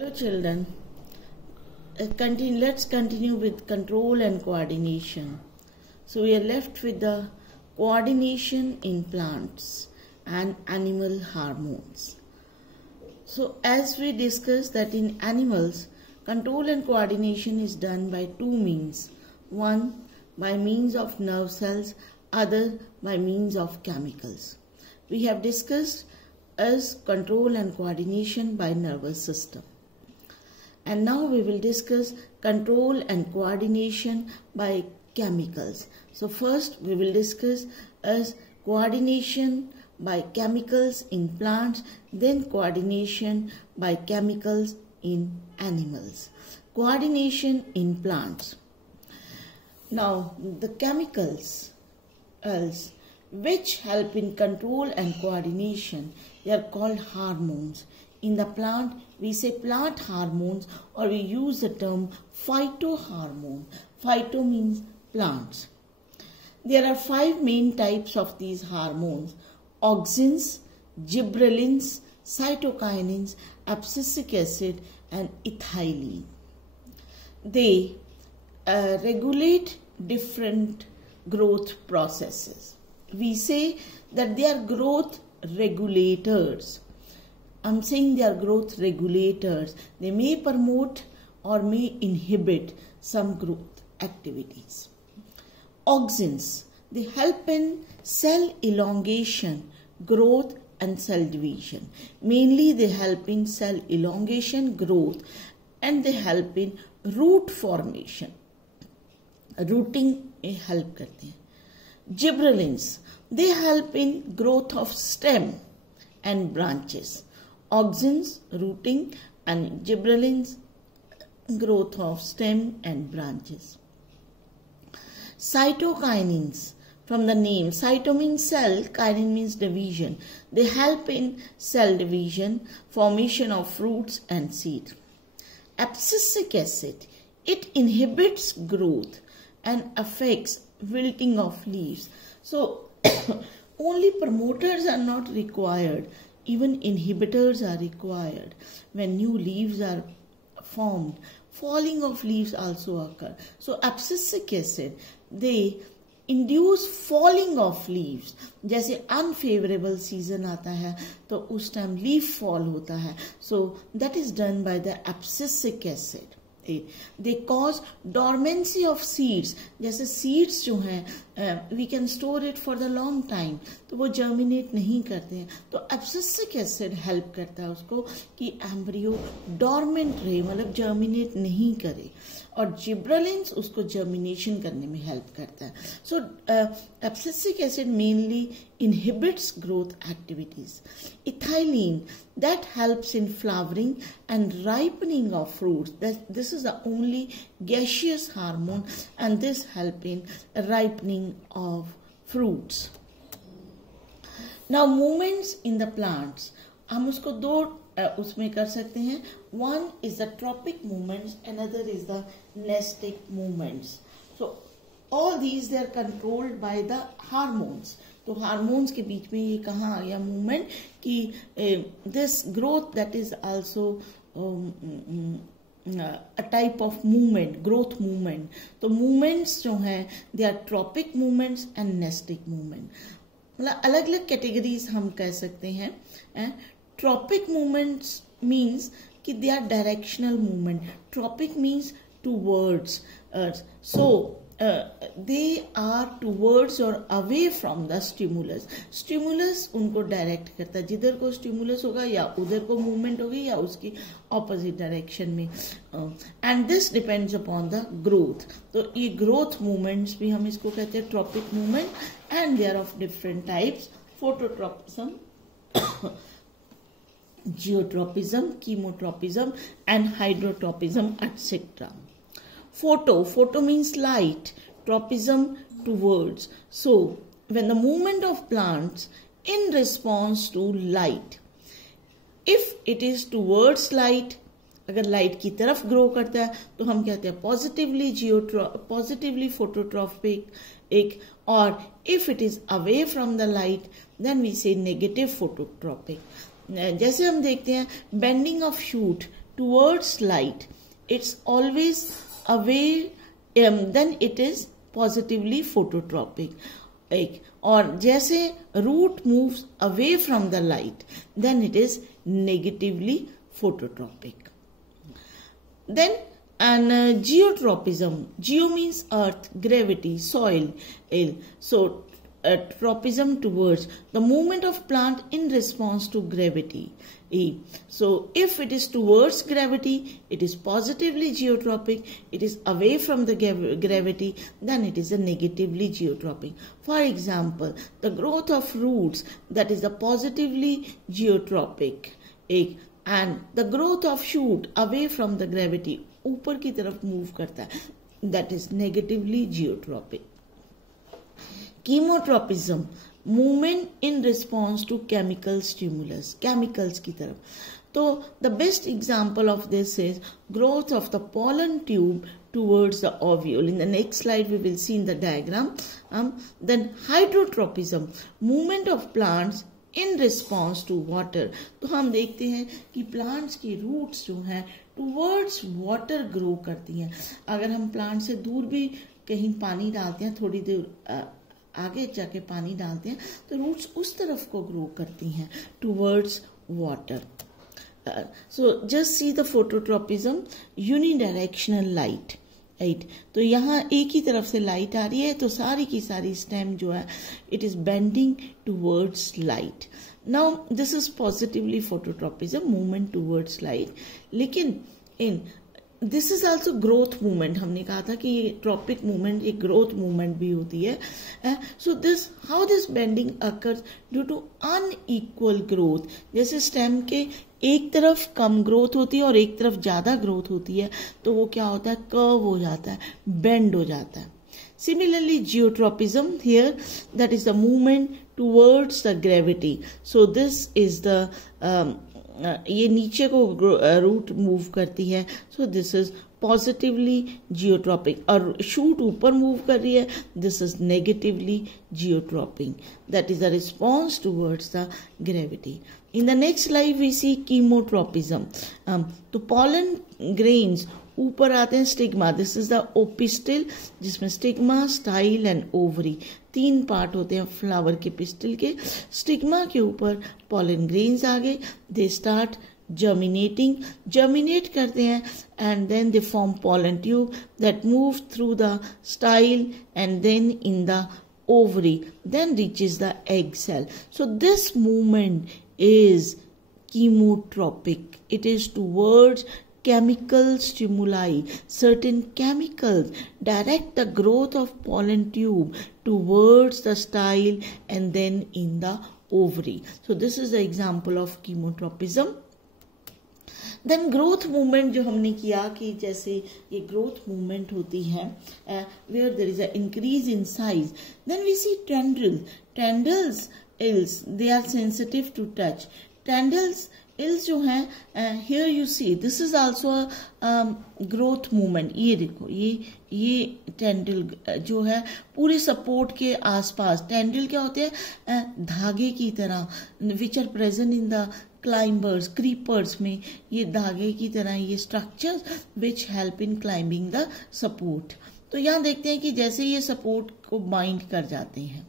Hello children, let's continue with control and coordination. So we are left with the coordination in plants and animal hormones. So as we discussed that in animals, control and coordination is done by two means. One by means of nerve cells, other by means of chemicals. We have discussed as control and coordination by nervous system. And now we will discuss control and coordination by chemicals. So first we will discuss as coordination by chemicals in plants, then coordination by chemicals in animals. Coordination in plants. Now the chemicals which help in control and coordination, they are called hormones. In the plant, we say plant hormones, or we use the term phytohormone. Phyto means plants. There are 5 main types of these hormones: auxins, gibberellins, cytokinins, abscisic acid, and ethylene. They regulate different growth processes. We say that they are growth regulators. I'm saying they are growth regulators. They may promote or may inhibit some growth activities. Auxins, they help in cell elongation, growth and cell division. Mainly they help in cell elongation, growth, and they help in root formation. Rooting में help करते हैं. Gibberellins, they help in growth of stem and branches. Auxins, rooting, and gibberellins, growth of stem and branches. Cytokinins, from the name, cyto means cell, kinin means division. They help in cell division, formation of fruits and seed. Abscisic acid, it inhibits growth and affects wilting of leaves. So only promoters are not required, even inhibitors are required. When new leaves are formed, falling of leaves also occur. So abscisic acid, they induce falling of leaves. जैसे unfavorable season आता है तो उस time leaf fall होता है. So that is done by the abscisic acid. They cause dormancy of seeds. जैसे seeds जो हैं we can store it for the long time, तो वो germinate नहीं करते हैं. तो abscisic acid help करता है उसको कि embryo dormant रहे, मतलब germinate नहीं करे. और gibberellins उसको germination करने में help करता है. So abscisic acid mainly inhibits growth activities. Ethylene, that helps in flowering and ripening of fruits. This is the only gaseous hormone, and this helps in ripening of fruits. Now movements in the plants, हम उसको दो उसमें कर सकते हैं. One is the tropic movements, another is the nestic movements. So all these they are controlled by the hormones. तो hormones के बीच में ये कहाँ आ गया मूवमेंट कि this growth that is also a type of movement, growth movement. तो मूवमेंट्स जो हैं they are tropic movements and nastic movement. मतलब अलग अलग कैटेगरीज हम कह सकते हैं. ट्रॉपिक मूवमेंट्स मीन्स कि they are directional movement. Tropic means towards, so they are towards or away from the stimulus. Stimulus उनको डायरेक्ट करता है, जिधर को स्टिमुलस होगा या उधर को मूवमेंट होगी या उसकी ऑपोजिट डायरेक्शन में. And this depends upon the growth. तो ये ग्रोथ मूवमेंट्स भी हम इसको कहते हैं tropic movement, and they are of different types. Phototropism, geotropism, chemotropism, and hydrotropism, etc. Photo means light, tropism towards. So when the movement of plants in response to light, if it is towards light, अगर light की तरफ grow करता है तो हम कहते हैं positively phototropic एक, और if it is away from the light then we say negative phototropic. जैसे हम देखते हैं bending of shoot towards light, it's always away, then it is positively phototropic. और जैसे root moves away from the light, then it is negatively phototropic. Then and geotropism. Geo means earth, gravity, soil. So tropism towards the movement of plant in response to gravity. So if it is towards gravity, it is positively geotropic. It is away from the gravity, then it is a negatively geotropic. For example, the growth of roots, that is the positively geotropic. And the growth of shoot away from the gravity, ऊपर की तरफ move करता है, that is negatively geotropic. Chemotropism, movement in response to chemical stimulus, chemicals की तरफ. So the best example of this is growth of the pollen tube towards the ovule. In the next slide we will see in the diagram. Then hydrotropism, movement of plants in response to water. तो हम देखते हैं कि plants की roots जो हैं towards water grow करती हैं. अगर हम plant से दूर भी कहीं पानी डालते हैं, थोड़ी देर आगे जाके पानी डालते हैं, तो roots उस तरफ को grow करती हैं towards water. So just see the phototropism, unidirectional light. Right, तो यहाँ एक ही तरफ से लाइट आ रही है, तो सारी की सारी स्टेम जो है it is bending towards light. Now this is positively phototropism, movement towards light. लेकिन in this is also growth movement. हमने कहा था कि ये ट्रॉपिक मूवमेंट ये ग्रोथ मूवमेंट भी होती है. So this how this bending occurs due to unequal growth. जैसे स्टेम के एक तरफ कम ग्रोथ होती है और एक तरफ ज्यादा ग्रोथ होती है, तो वो क्या होता है, कर्व हो जाता है, बेंड हो जाता है. Similarly, geotropism here, that is the movement towards the gravity. So this is the ये नीचे को रूट मूव करती है, so this is positively geotropic. और शूट ऊपर मूव कर रही है, this is negatively geotropic. That is the response towards the gravity. In the next slide we see chemotropism. तो pollen grains ऊपर आते हैं स्टिग्मा. दिस इज द ओपिस्टिल, जिसमें स्टिग्मा, स्टाइल एंड ओवरी तीन पार्ट होते हैं फ्लावर के पिस्टिल के. स्टिग्मा के ऊपर pollen grains आ गए, दे स्टार्ट germinate करते हैं, and then they form pollen tube that move through the style and then in the ovary, then reaches the egg cell. So this movement is chemotropic. It is towards chemical stimuli. Certain chemicals direct the growth of pollen tube towards the style and then in the ovary. So this is the example of chemotropism. Then growth movement जो हमने किया कि जैसे ये growth movement होती है where there is an increase in size. Then we see tendrils they are sensitive to touch. Tendrils जो है here you see this is also a growth movement. ये देखो ये tendril जो है पूरे सपोर्ट के आसपास. tendril क्या होते हैं, धागे की तरह, which are present in the climbers, creepers में ये धागे की तरह ये structures which help in climbing the support. तो यहाँ देखते हैं कि जैसे ये सपोर्ट को बाइंड कर जाते हैं,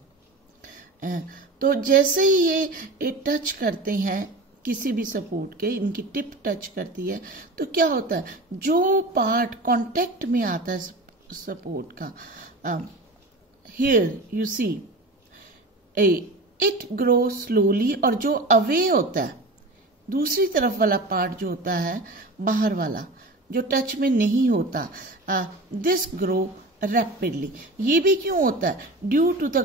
तो जैसे ही ये टच करते हैं किसी भी सपोर्ट के, इनकी टिप टच करती है, तो क्या होता है, जो पार्ट कांटेक्ट में आता है सपोर्ट का, here you see it grow slowly. और जो अवे होता है, दूसरी तरफ वाला पार्ट जो होता है, बाहर वाला जो टच में नहीं होता, दिस ग्रो रैपिडली. ये भी क्यों होता है, due to the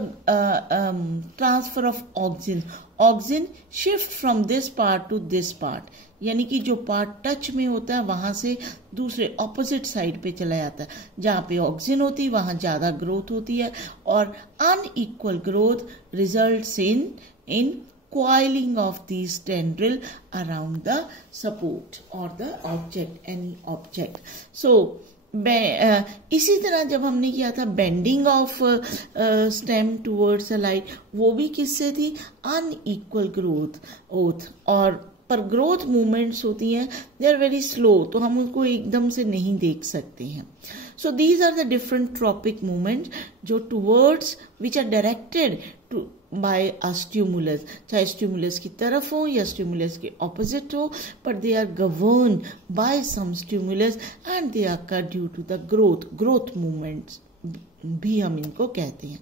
transfer of oxygen shift from this part to this part. यानी कि जो पार्ट टच में होता है वहां से दूसरे ऑपोजिट साइड पे चला जाता है. जहां पे ऑक्सीजन होती है वहां ज्यादा ग्रोथ होती है, और unequal growth results in coiling of these tendril around the support or the object, any object. So इसी तरह जब हमने किया था bending of stem towards the light, वो भी किससे थी, अनइक्वल ग्रोथ. और पर ग्रोथ मूवमेंट्स होती हैं, दे आर वेरी स्लो, तो हम उनको एकदम से नहीं देख सकते हैं. So these are the different tropic movements जो towards which are directed to by a stimulus, चाहे स्टिमुलस की तरफ हो या स्टिमुलस के ऑपोजिट हो, but they are govern by some stimulus and they occur due to the growth movements भी हम इनको कहते हैं.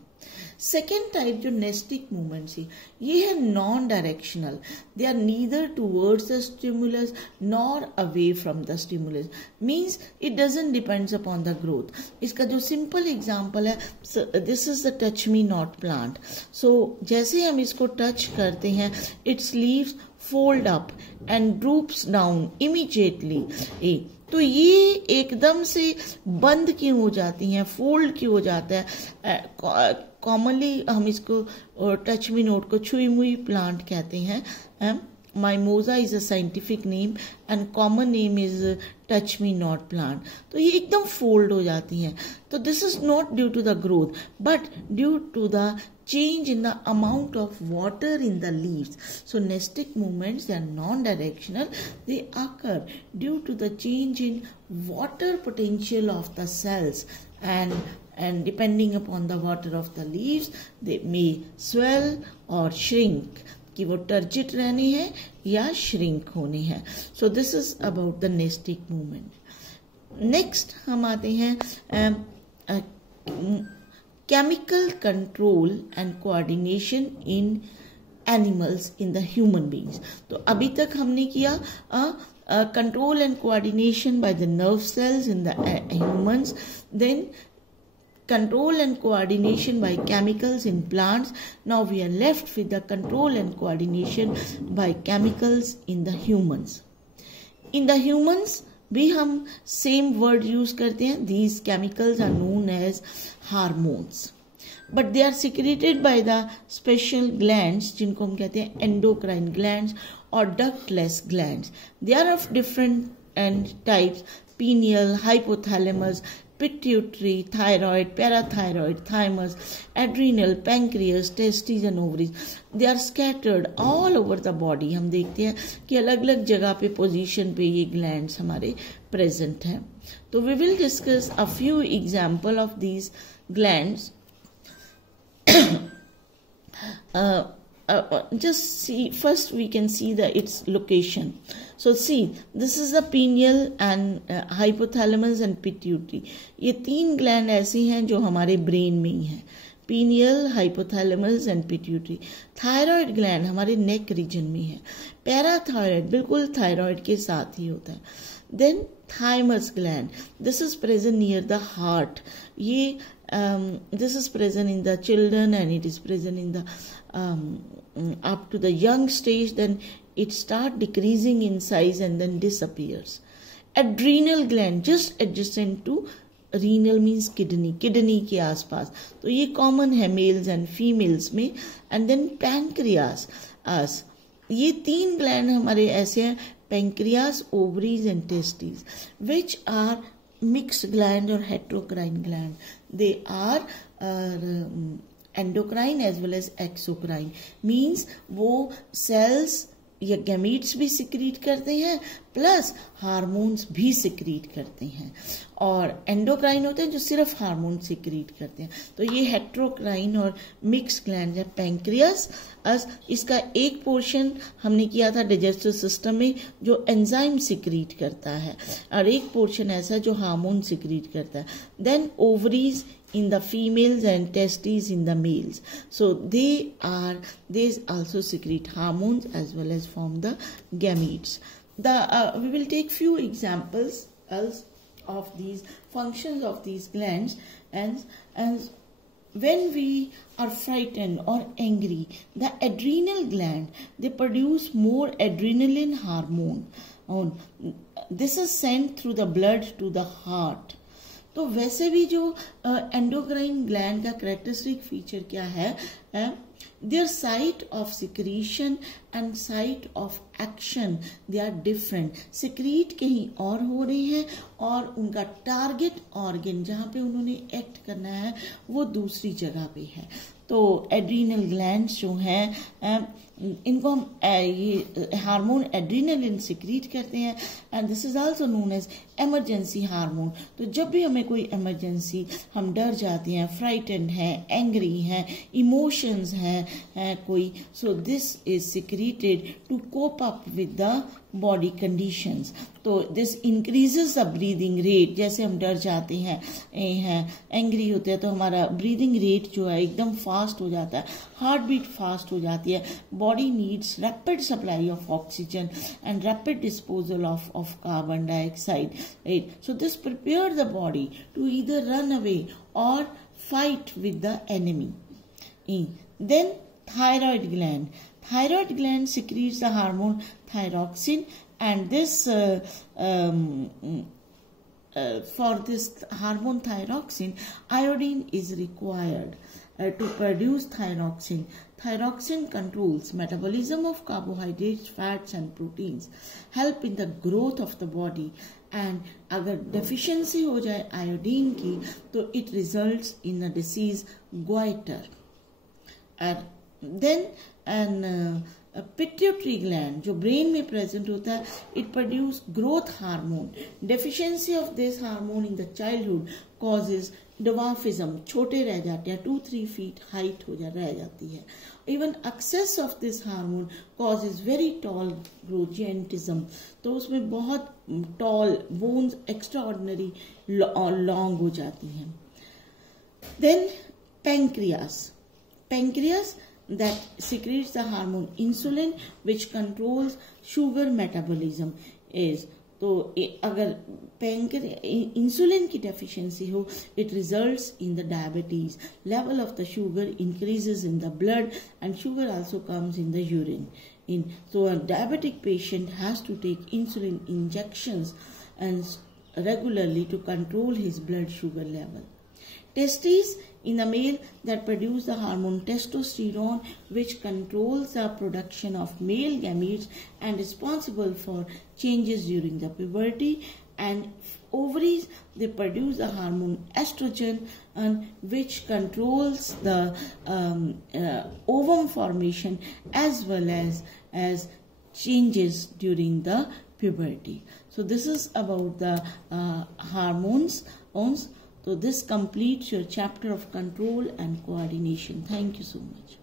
सेकेंड टाइप जो नेस्टिक मूवमेंट्स है, ये है non directional. They are neither towards the stimulus nor away from the stimulus, means it doesn't depends upon the growth. इसका जो सिंपल एग्जांपल है, this is the touch me not plant. So जैसे हम इसको touch करते हैं, its leaves fold up and droops down immediately. तो ये एकदम से बंद क्यों हो जाती हैं, फोल्ड क्यों हो जाता है? कॉमनली हम इसको टच मी नोट को छुई मुई प्लांट कहते हैं. Mimosa is a scientific name and common name is touch me not plant. तो ये एकदम फोल्ड हो जाती हैं. तो this is not due to the growth but due to the change in the amount of water in the leaves. So nestic movements, they are non-directional. They occur due to the change in water potential of the cells, and depending upon the water of the leaves, they may swell or shrink. कि वो turgid रहने हैं या shrink होने हैं. So this is about the nestic movement. Next हम आते हैं chemical control and coordination in animals in the human beings. तो अभी तक हमने किया control and coordination by the nerve cells in the humans, then control and coordination by chemicals in plants. Now we are left with the control and coordination by chemicals in the humans. In the humans भी हम same word use करते हैं. These chemicals are known as hormones, but they are secreted by the special glands जिनको हम कहते हैं endocrine glands और ductless glands. They are of different and types: pineal, hypothalamus, pituitary, thyroid, parathyroid, thymus, adrenal, pancreas, testes and ovaries. They are scattered all over the body. हम देखते हैं कि अलग अलग जगह पे पोजीशन पे ये ग्लैंड्स हमारे प्रेजेंट हैं. तो we will discuss a few example of these glands. Just see, first we can see its location. So see, this is the pineal and hypothalamus and pituitary. ये तीन ग्लैंड ऐसी हैं जो हमारे ब्रेन में ही हैं. Pineal, hypothalamus and pituitary. Thyroid gland हमारे neck region में है. पैराथायराइड बिल्कुल थायराइड के साथ ही होता है. Then thymus gland, this is present near the heart. ये this is present in the children and it is present in the up to the young stage. Then it start decreasing in size and then disappears. Adrenal gland just adjacent to renal means kidney के आसपास. तो ये common है males and females में. And then pancreas, ये तीन gland हमारे ऐसे हैं: pancreas, ovaries and testes, which are mixed gland or heterocrine gland. They are endocrine as well as exocrine. Means वो cells या गैमीट्स भी सिक्रीट करते हैं प्लस हार्मोन्स भी सिक्रीट करते हैं. और एंडोक्राइन होते हैं जो सिर्फ हार्मोन सिक्रीट करते हैं. तो ये हेट्रोक्राइन और मिक्स ग्लैंड है. पैंक्रियास, इसका एक पोर्शन हमने किया था डाइजेस्टिव सिस्टम में जो एंजाइम सिक्रीट करता है और एक पोर्शन ऐसा जो हार्मोन सिक्रीट करता है. Then ovaries in the females and testes in the males. So they also secrete hormones as well as form the gametes. We will take few examples of these functions of these glands. And when we are frightened or angry, the adrenal gland, they produce more adrenaline hormone. This is sent through the blood to the heart. तो वैसे भी जो endocrine gland का characteristic feature क्या है, their site of secretion and site of action they are different. Secrete कहीं और हो रहे हैं और उनका टारगेट ऑर्गन जहाँ पे उन्होंने एक्ट करना है वो दूसरी जगह पे है. तो एड्रीनल ग्लैंड्स जो हैं इनको हम ये हार्मोन एड्रीनलिन सिक्रीट करते हैं, and this is also known as emergency hormone. तो जब भी हमें कोई इमरजेंसी, हम डर जाते हैं, फ्राइटेंड हैं, एंग्री हैं, इमोशंस हैं कोई, so this is secreted to cope up with the body conditions. तो this increases the breathing rate. जैसे हम डर जाते हैं, एंग्री होते हैं, तो हमारा ब्रीदिंग रेट जो है एकदम फास्ट हो जाता है, हार्ट बीट फास्ट हो जाती है। Body needs rapid supply of oxygen and rapid disposal of carbon dioxide, right. So this prepare the body to either run away or fight with the enemy. Then thyroid gland. Thyroid gland secretes the hormone thyroxine, and this for this hormone thyroxine, iodine is required to produce thyroxine. Thyroxine controls metabolism of carbohydrates, fats and proteins, help in the growth of the body, and अगर deficiency हो जाए iodine की तो it results in a disease goiter. And then pituitary gland जो brain में present होता है, it produce growth hormone. Deficiency of this hormone in the childhood causes dwarfism, छोटे रह जाते हैं, 2-3 feet height रह जाती है. Even excess of this hormone causes very tall growth, giantism. तो उसमें बहुत tall bones extraordinary long हो जाती हैं. Then pancreas that secretes the hormone insulin which controls sugar metabolism is. तो अगर इंसुलिन की डेफिशिएंसी हो, it results in the diabetes. Level of the sugar increases in the blood and sugar also comes in the urine. So a diabetic patient has to take insulin injections and regularly to control his blood sugar level. Testes in the male that produce the hormone testosterone which controls the production of male gametes and responsible for changes during the puberty, and ovaries they produce the hormone estrogen and which controls the ovum formation as well as changes during the puberty. So this is about the hormones. So this completes your chapter of control and coordination. Thank you so much.